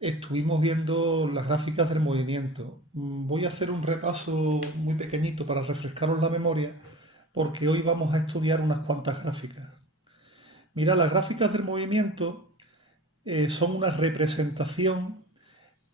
estuvimos viendo las gráficas del movimiento. Voy a hacer un repaso muy pequeñito para refrescaros la memoria, porque hoy vamos a estudiar unas cuantas gráficas. Mira, las gráficas del movimiento son una representación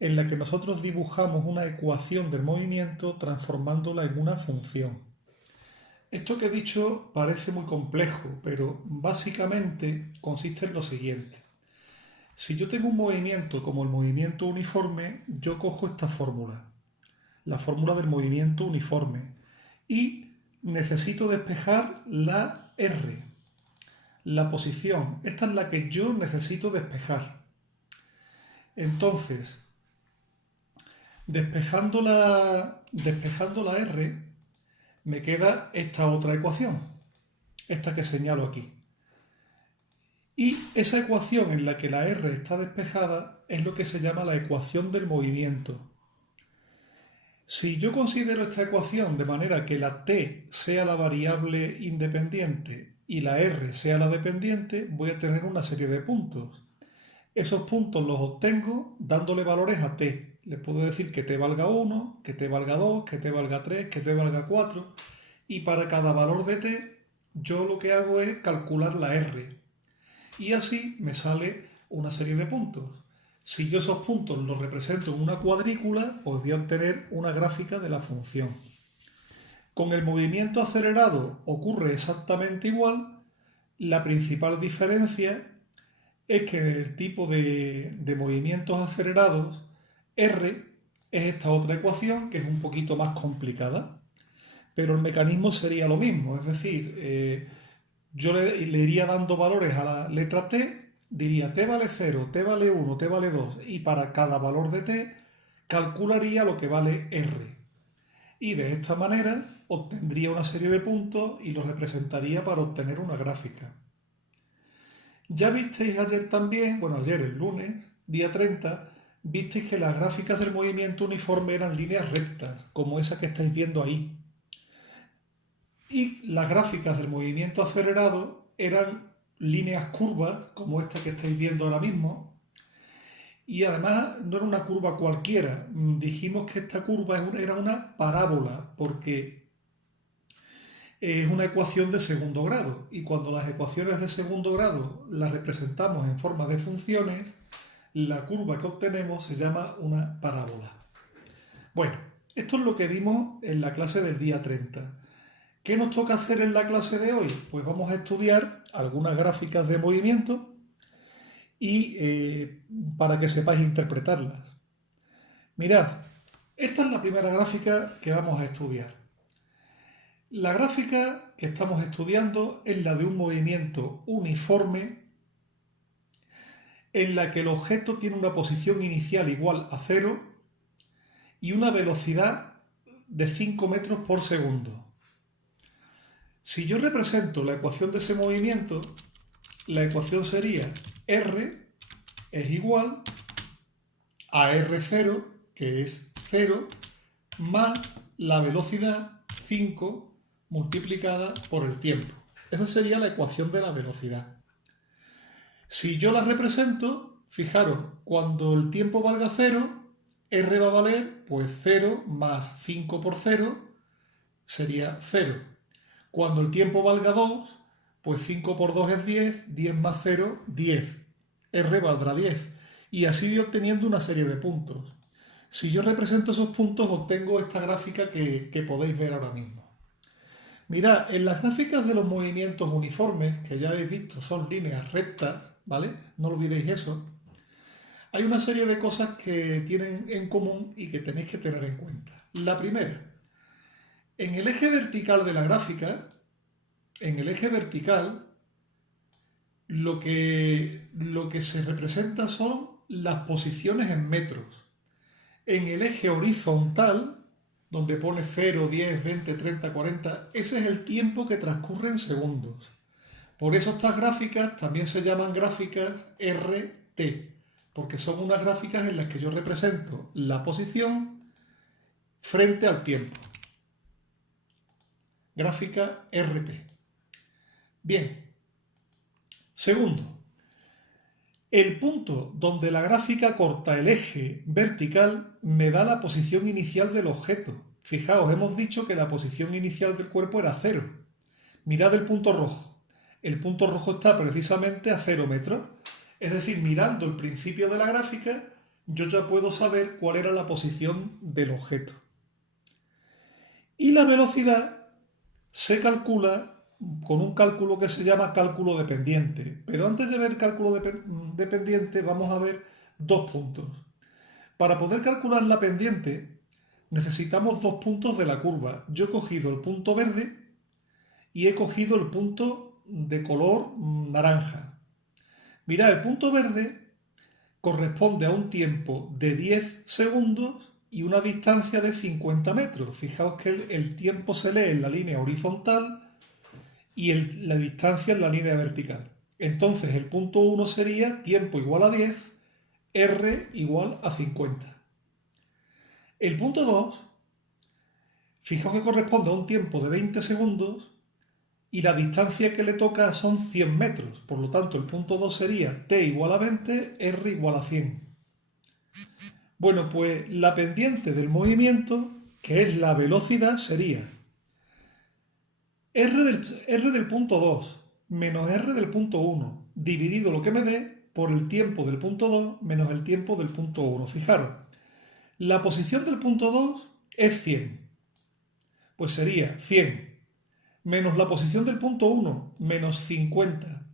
en la que nosotros dibujamos una ecuación del movimiento transformándola en una función. Esto que he dicho parece muy complejo, pero básicamente consiste en lo siguiente. Si yo tengo un movimiento como el movimiento uniforme, yo cojo esta fórmula, la fórmula del movimiento uniforme, y necesito despejar la R, la posición. Esta es la que yo necesito despejar. Entonces, despejando la R, me queda esta otra ecuación, esta que señalo aquí. Y esa ecuación en la que la R está despejada es lo que se llama la ecuación del movimiento. Si yo considero esta ecuación de manera que la t sea la variable independiente y la r sea la dependiente, voy a tener una serie de puntos. Esos puntos los obtengo dándole valores a t. Les puedo decir que t valga 1, que t valga 2, que t valga 3, que t valga 4. Y para cada valor de t, yo lo que hago es calcular la r. Y así me sale una serie de puntos. Si yo esos puntos los represento en una cuadrícula, pues voy a obtener una gráfica de la función. Con el movimiento acelerado ocurre exactamente igual. La principal diferencia es que en el tipo de movimientos acelerados, R es esta otra ecuación que es un poquito más complicada, pero el mecanismo sería lo mismo, es decir, yo le iría dando valores a la letra t, diría t vale 0, t vale 1, t vale 2, y para cada valor de t calcularía lo que vale r. Y de esta manera obtendría una serie de puntos y los representaría para obtener una gráfica. Ya visteis ayer también, bueno, ayer el lunes, día 30, visteis que las gráficas del movimiento uniforme eran líneas rectas, como esa que estáis viendo ahí. Y las gráficas del movimiento acelerado eran líneas curvas, como esta que estáis viendo ahora mismo. Y además no era una curva cualquiera. Dijimos que esta curva era una parábola, porque es una ecuación de segundo grado. Y cuando las ecuaciones de segundo grado las representamos en forma de funciones, la curva que obtenemos se llama una parábola. Bueno, esto es lo que vimos en la clase del día 30. ¿Qué nos toca hacer en la clase de hoy? Pues vamos a estudiar algunas gráficas de movimiento y para que sepáis interpretarlas. Mirad, esta es la primera gráfica que vamos a estudiar. La gráfica que estamos estudiando es la de un movimiento uniforme en la que el objeto tiene una posición inicial igual a 0 y una velocidad de 5 metros por segundo. Si yo represento la ecuación de ese movimiento, la ecuación sería R es igual a R0, que es 0, más la velocidad 5 multiplicada por el tiempo. Esa sería la ecuación de la velocidad. Si yo la represento, fijaros, cuando el tiempo valga 0, R va a valer pues 0 más 5 por 0 sería 0. Cuando el tiempo valga 2, pues 5 por 2 es 10, 10 más 0, 10. R valdrá 10. Y así voy obteniendo una serie de puntos. Si yo represento esos puntos, obtengo esta gráfica que podéis ver ahora mismo. Mirad, en las gráficas de los movimientos uniformes, que ya habéis visto son líneas rectas, ¿vale? No olvidéis eso. Hay una serie de cosas que tienen en común y que tenéis que tener en cuenta. La primera, en el eje vertical de la gráfica, en el eje vertical, lo que se representa son las posiciones en metros. En el eje horizontal, donde pone 0, 10, 20, 30, 40, ese es el tiempo que transcurre en segundos. Por eso estas gráficas también se llaman gráficas RT, porque son unas gráficas en las que yo represento la posición frente al tiempo. Gráfica RT. Bien. Segundo, El punto donde la gráfica corta el eje vertical me da la posición inicial del objeto. Fijaos, hemos dicho que la posición inicial del cuerpo era 0. Mirad el punto rojo. El punto rojo está precisamente a 0 metros. Es decir, mirando el principio de la gráfica, yo ya puedo saber cuál era la posición del objeto. Y la velocidad se calcula con un cálculo que se llama cálculo dependiente. Pero antes de ver cálculo dependiente, vamos a ver dos puntos. Para poder calcular la pendiente, necesitamos dos puntos de la curva. Yo he cogido el punto verde y he cogido el punto de color naranja. Mirad, el punto verde corresponde a un tiempo de 10 segundos y una distancia de 50 metros. Fijaos que el tiempo se lee en la línea horizontal y la distancia en la línea vertical. Entonces el punto 1 sería tiempo igual a 10, R igual a 50. El punto 2, fijaos que corresponde a un tiempo de 20 segundos y la distancia que le toca son 100 metros. Por lo tanto, el punto 2 sería t igual a 20, r igual a 100. Bueno, pues la pendiente del movimiento, que es la velocidad, sería r del punto 2 menos r del punto 1, dividido lo que me dé por el tiempo del punto 2 menos el tiempo del punto 1. Fijaros, la posición del punto 2 es 100. Pues sería 100 menos la posición del punto 1 menos 50,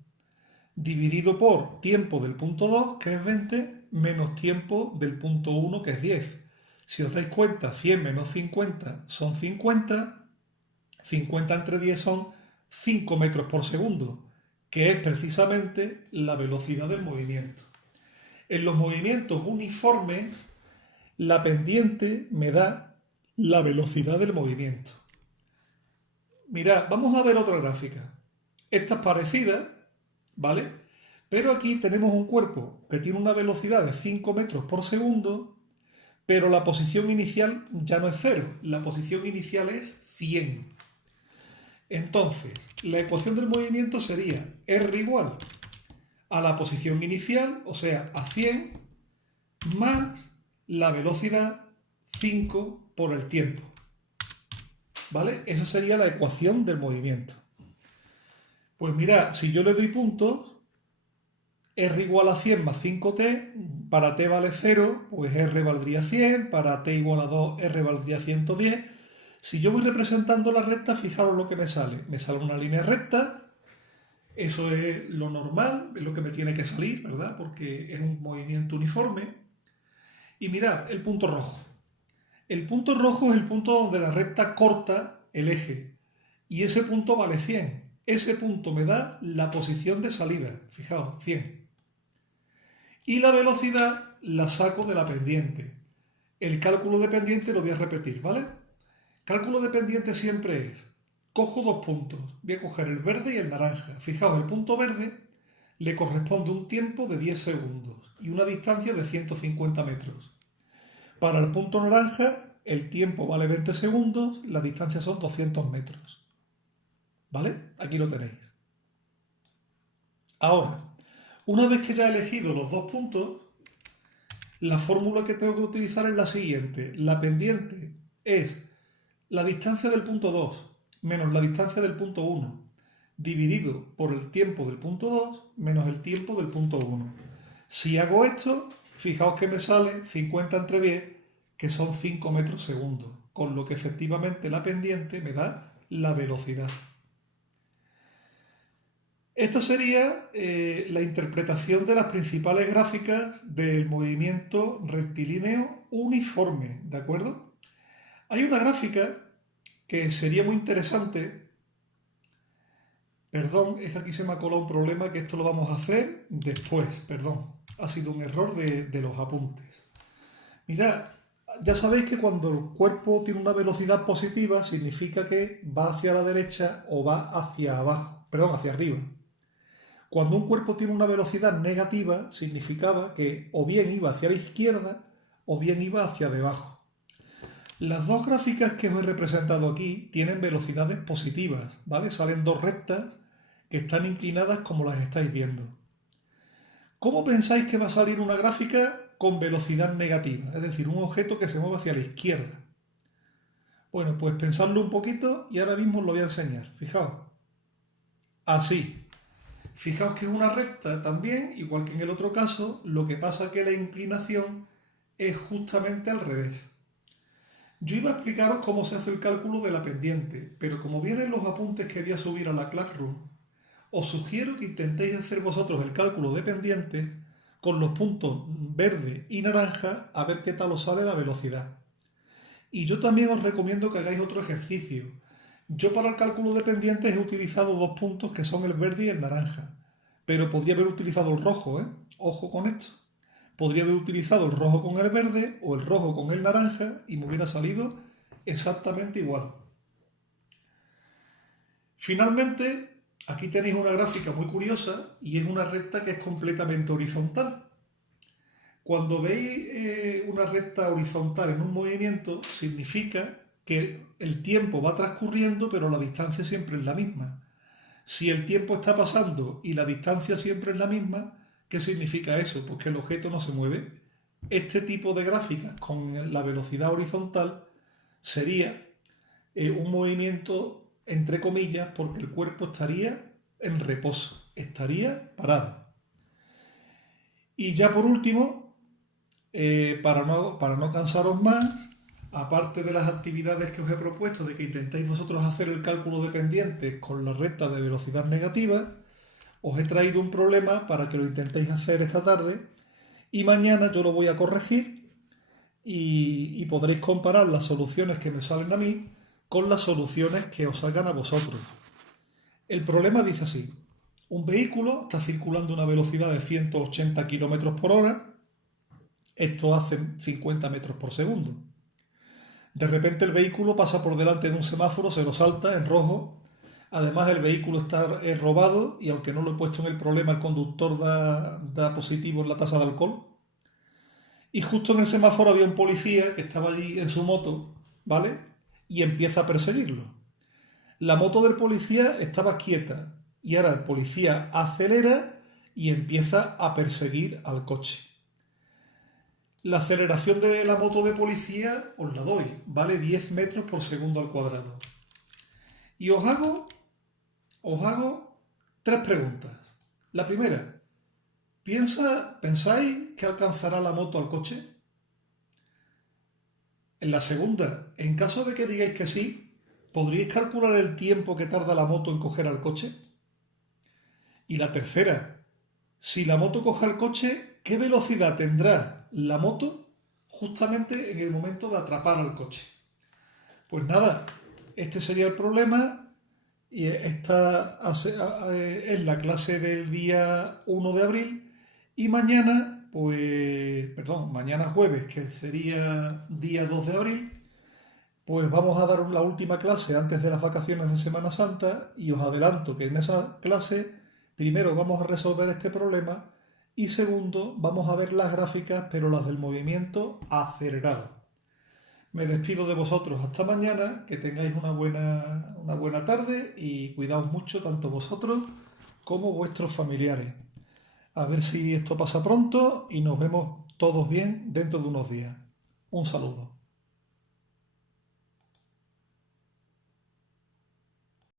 dividido por tiempo del punto 2, que es 20, menos tiempo del punto 1, que es 10. Si os dais cuenta, 100 menos 50 son 50, 50 entre 10 son 5 metros por segundo, que es precisamente la velocidad del movimiento. En los movimientos uniformes, la pendiente me da la velocidad del movimiento. Mirad, vamos a ver otra gráfica. Esta es parecida, ¿vale? Pero aquí tenemos un cuerpo que tiene una velocidad de 5 metros por segundo, pero la posición inicial ya no es 0, la posición inicial es 100. Entonces, la ecuación del movimiento sería R igual a la posición inicial, o sea, a 100, más la velocidad 5 por el tiempo. ¿Vale? Esa sería la ecuación del movimiento. Pues mirad, si yo le doy puntos, R igual a 100 más 5t, para t vale 0, pues R valdría 100, para t igual a 2, R valdría 110. Si yo voy representando la recta, fijaros lo que me sale. Me sale una línea recta, eso es lo normal, es lo que me tiene que salir, ¿verdad? Porque es un movimiento uniforme. Y mirad, el punto rojo. El punto rojo es el punto donde la recta corta el eje. Y ese punto vale 100. Ese punto me da la posición de salida. Fijaos, 100. Y la velocidad la saco de la pendiente. El cálculo de pendiente lo voy a repetir, ¿vale? Cálculo de pendiente siempre es, cojo dos puntos, voy a coger el verde y el naranja. Fijaos, el punto verde le corresponde un tiempo de 10 segundos y una distancia de 150 metros. Para el punto naranja, el tiempo vale 20 segundos, la distancia son 200 metros. ¿Vale? Aquí lo tenéis. Ahora, una vez que ya he elegido los dos puntos, la fórmula que tengo que utilizar es la siguiente. La pendiente es la distancia del punto 2 menos la distancia del punto 1 dividido por el tiempo del punto 2 menos el tiempo del punto 1. Si hago esto, fijaos que me sale 50 entre 10, que son 5 metros segundos, con lo que efectivamente la pendiente me da la velocidad. Esta sería la interpretación de las principales gráficas del movimiento rectilíneo uniforme, ¿de acuerdo? Hay una gráfica que sería muy interesante. Perdón, es que aquí se me ha colado un problema, que esto lo vamos a hacer después, perdón. Ha sido un error de los apuntes. Mirad, ya sabéis que cuando el cuerpo tiene una velocidad positiva significa que va hacia la derecha o va hacia abajo, perdón, hacia arriba. Cuando un cuerpo tiene una velocidad negativa significaba que o bien iba hacia la izquierda o bien iba hacia debajo. Las dos gráficas que os he representado aquí tienen velocidades positivas, ¿vale? Salen dos rectas que están inclinadas como las estáis viendo. ¿Cómo pensáis que va a salir una gráfica con velocidad negativa? Es decir, un objeto que se mueve hacia la izquierda. Bueno, pues pensadlo un poquito y ahora mismo os lo voy a enseñar. Fijaos. Así. Fijaos que es una recta también, igual que en el otro caso, lo que pasa es que la inclinación es justamente al revés. Yo iba a explicaros cómo se hace el cálculo de la pendiente, pero como vienen los apuntes que voy a subir a la Classroom, os sugiero que intentéis hacer vosotros el cálculo de pendientes con los puntos verde y naranja a ver qué tal os sale la velocidad. Y yo también os recomiendo que hagáis otro ejercicio. Yo para el cálculo de pendientes he utilizado dos puntos que son el verde y el naranja, pero podría haber utilizado el rojo, ¿eh? Ojo con esto. Podría haber utilizado el rojo con el verde o el rojo con el naranja y me hubiera salido exactamente igual. Finalmente, aquí tenéis una gráfica muy curiosa y es una recta que es completamente horizontal. Cuando veis una recta horizontal en un movimiento, significa que el tiempo va transcurriendo, pero la distancia siempre es la misma. Si el tiempo está pasando y la distancia siempre es la misma, ¿qué significa eso? Pues que el objeto no se mueve. Este tipo de gráficas con la velocidad horizontal sería un movimiento entre comillas porque el cuerpo estaría en reposo, estaría parado. Y ya por último, para no cansaros más, aparte de las actividades que os he propuesto de que intentéis vosotros hacer el cálculo de pendientes con la recta de velocidad negativa, os he traído un problema para que lo intentéis hacer esta tarde y mañana yo lo voy a corregir y podréis comparar las soluciones que me salen a mí con las soluciones que os salgan a vosotros. El problema dice así: un vehículo está circulando a una velocidad de 180 km por hora, esto hace 50 metros por segundo. De repente el vehículo pasa por delante de un semáforo, se lo salta en rojo. Además el vehículo está robado y aunque no lo he puesto en el problema, el conductor da positivo en la tasa de alcohol. Y justo en el semáforo había un policía que estaba allí en su moto, ¿vale? Y empieza a perseguirlo. La moto del policía estaba quieta y ahora el policía acelera y empieza a perseguir al coche. La aceleración de la moto de policía os la doy, vale 10 metros por segundo al cuadrado. Y os hago 3 preguntas. La primera, ¿pensáis que alcanzará la moto al coche? En la segunda, en caso de que digáis que sí, ¿podríais calcular el tiempo que tarda la moto en coger al coche? Y la tercera, si la moto coge al coche, ¿qué velocidad tendrá la moto justamente en el momento de atrapar al coche? Pues nada, este sería el problema y esta es la clase del día 1 de abril y mañana, mañana jueves, que sería día 2 de abril, pues vamos a dar la última clase antes de las vacaciones de Semana Santa y os adelanto que en esa clase primero vamos a resolver este problema y segundo vamos a ver las gráficas pero las del movimiento acelerado. Me despido de vosotros hasta mañana, que tengáis una buena tarde y cuidaos mucho tanto vosotros como vuestros familiares. A ver si esto pasa pronto y nos vemos todos bien dentro de unos días. Un saludo.